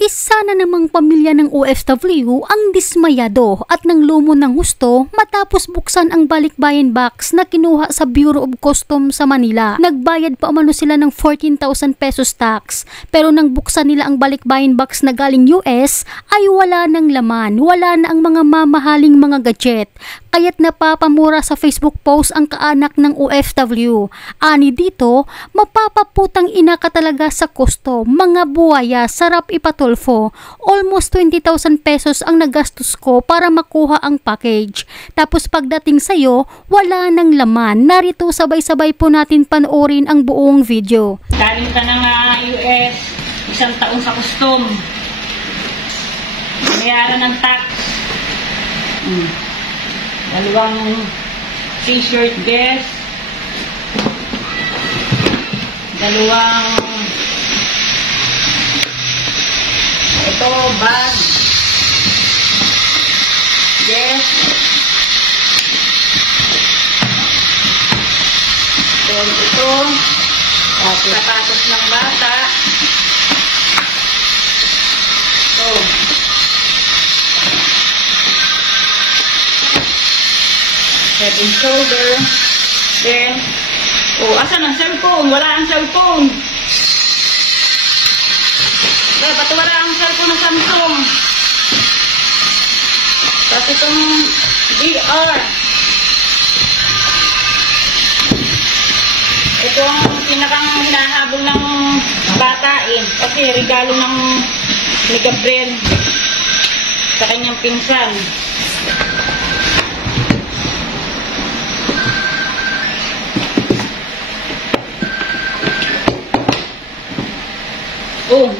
Isa na namang pamilya ng OFW ang dismayado at nanglumo ng husto matapos buksan ang balikbayan box na kinuha sa Bureau of Customs sa Manila. Nagbayad pa umano sila ng 14,000 pesos tax, pero nang buksan nila ang balikbayan box na galing US ay wala ng laman, wala na ang mga mamahaling mga gadget. Kaya't napapamura sa Facebook post ang kaanak ng OFW. Ani dito, mapapaputang ina ka talaga sa kosto, mga buwaya, sarap ipatulfo. Almost 20,000 pesos ang nagastos ko para makuha ang package. Tapos pagdating sa'yo, wala ng laman. Narito sabay-sabay po natin panoorin ang buong video. Galing ka ng US, isang taon sa custom. Bayaran ng tax. Dalawang t-shirt vest. Dalawang ito, bag. Yes. Ito. Sapatos ng bata. Ito. Head and shoulder. Then, asan ang cellphone? Wala ang cellphone. Ba't wala ang cellphone ng Samsung? Tapos itong VR. Ito ang pinakang hinahabol ng bata kasi regalo ng ni Gabriel sa kanyang pinsan.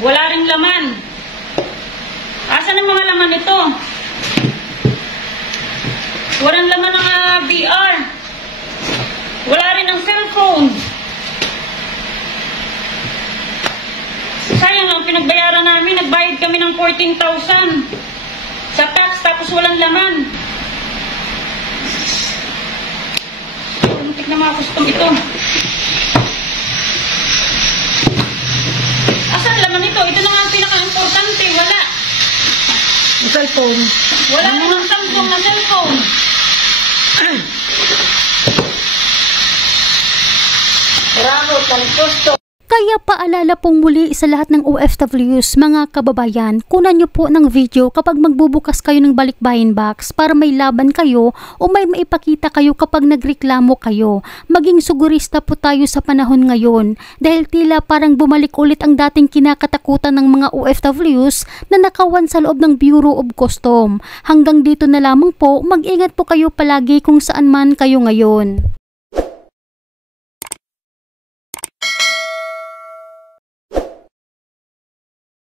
Wala ring laman. Asan ang mga laman nito? Walang laman ng VR. Wala rin ang cellphone. Sayang lang, pinagbayaran namin. Nagbayad kami ng 14,000 sa tax, tapos walang laman. Muntik na mga custom ito. Ito na nga ang pinaka-importante. Wala. Cellphone. Wala namang Samsung na cellphone. Bravo, tantosto. Kaya paalala pong muli sa lahat ng OFWs, mga kababayan, kunan nyo po ng video kapag magbubukas kayo ng balikbayan box para may laban kayo o may maipakita kayo kapag nagreklamo kayo. Maging sugurista po tayo sa panahon ngayon dahil tila parang bumalik ulit ang dating kinakatakutan ng mga OFWs na nakawan sa loob ng Bureau of Customs. Hanggang dito na lamang po, mag-ingat po kayo palagi kung saan man kayo ngayon.